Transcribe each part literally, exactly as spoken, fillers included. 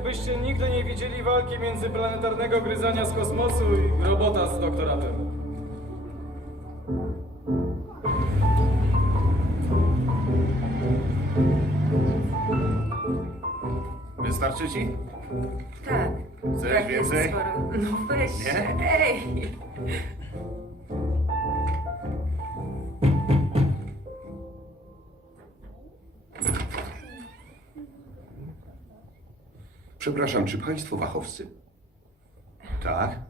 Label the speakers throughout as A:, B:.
A: Jakbyście nigdy nie widzieli walki międzyplanetarnego gryzania z kosmosu i robota z doktoratem.
B: Wystarczy ci?
C: Tak.
B: Chcesz
C: tak jest
B: więcej?
C: sporo. No weź
B: Nie?
C: się, ej!
D: Przepraszam, czy państwo fachowcy?
B: Tak.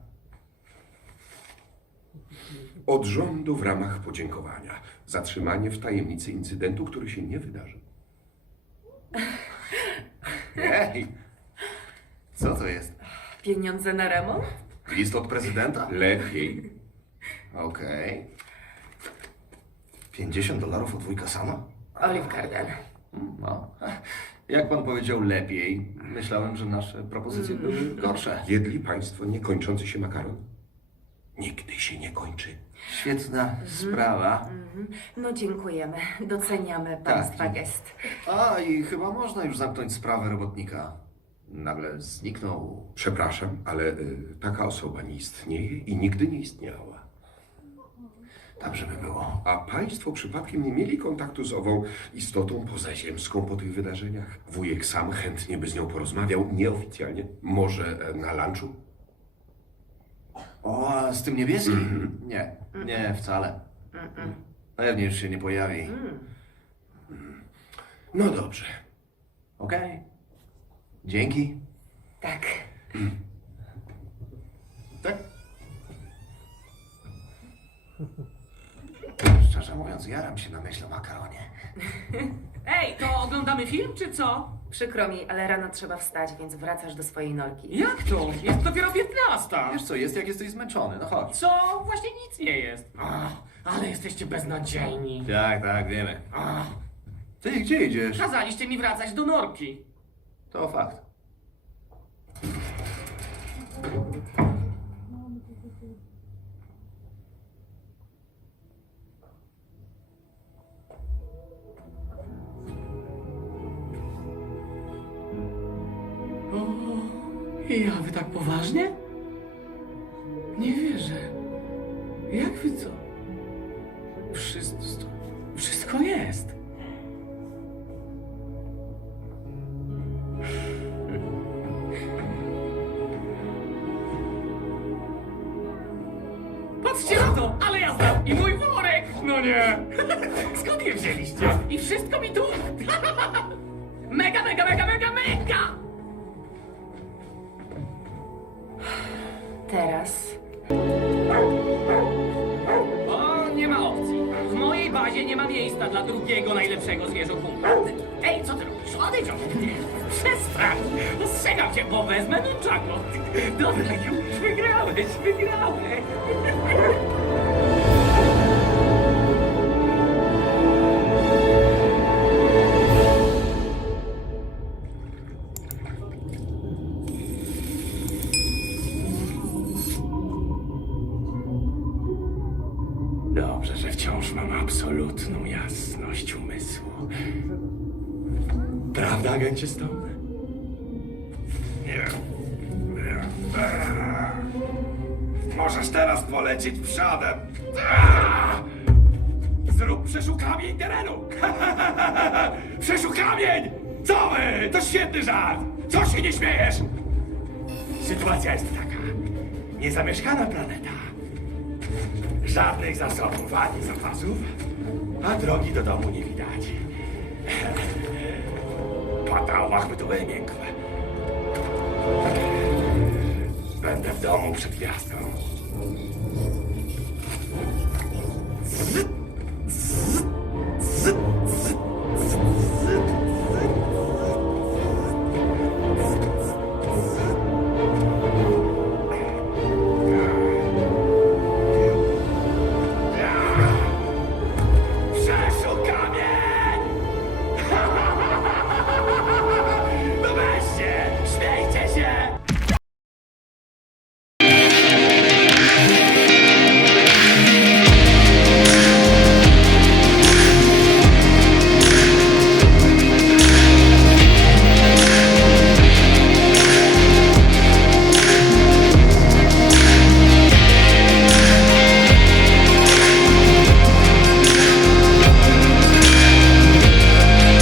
D: Od rządu w ramach podziękowania. Zatrzymanie w tajemnicy incydentu, który się nie wydarzył.
B: Ej! Co to jest?
C: Pieniądze na remont?
B: List od prezydenta?
D: Lepiej.
B: Okej. pięćdziesiąt dolarów od wujka sama?
C: Olive Garden.
B: No. Jak pan powiedział lepiej, myślałem, że nasze propozycje były gorsze.
D: Jedli państwo niekończący się makaron? Nigdy się nie kończy.
B: Świetna sprawa.
C: Mhm. No dziękujemy. Doceniamy państwa
B: Tak.
C: gest.
B: A i chyba można już zamknąć sprawę robotnika. Nagle zniknął.
D: Przepraszam, ale y, taka osoba nie istnieje i nigdy nie istniała.
B: Dobrze by było.
D: A państwo przypadkiem nie mieli kontaktu z ową istotą pozaziemską po tych wydarzeniach? Wujek sam chętnie by z nią porozmawiał, nieoficjalnie. Może e, na lunchu?
B: O, a z tym niebieskim? Nie, nie, wcale. Pewnie już się nie pojawi.
D: No dobrze.
B: Okej. Dzięki.
C: Tak.
B: Tak. Szczerze mówiąc, jaram się na myśl o makaronie.
E: Ej, to oglądamy film, czy co?
C: Przykro mi, ale rano trzeba wstać, więc wracasz do swojej norki.
E: Jak to? Jest dopiero piętnasta.
B: Wiesz co, jest jak jesteś zmęczony, no chodź.
E: Co? Właśnie nic nie jest. Ach, ale jesteście beznadziejni.
B: Tak, tak, wiemy.
E: Ach,
B: Ty, gdzie idziesz?
E: kazaliście mi wracać do norki.
B: To fakt.
E: O, ja wy tak poważnie? Nie wierzę. Jak wy co? Wszystko, wszystko jest. Patrzcie na to, ale jazda! I mój worek! No nie! Skąd je wzięliście? I wszystko mi tu! Mega, mega, mega, mega, mega!
C: Teraz
E: O, nie ma opcji. W mojej bazie nie ma miejsca dla drugiego najlepszego zwierzokunka. Ej, co ty robisz? Odejdź od mnie. Przestań. Ostrzegam cię, bo wezmę nunchaku. Dobra, już wygrałeś, wygrałeś. Dobrze, że wciąż mam absolutną jasność umysłu. Prawda, agencie Stone?
F: Nie. Nie. Możesz teraz polecieć przodem. Zrób przeszukamień terenu. Przeszukamień! Co wy? To świetny żart. Co się nie śmiejesz? Sytuacja jest taka. Niezamieszkana planeta. Żadnych zasobów ani zapasów, a drogi do domu nie widać. Patałach by to wymiękłe. Będę w domu przed gwiazdą.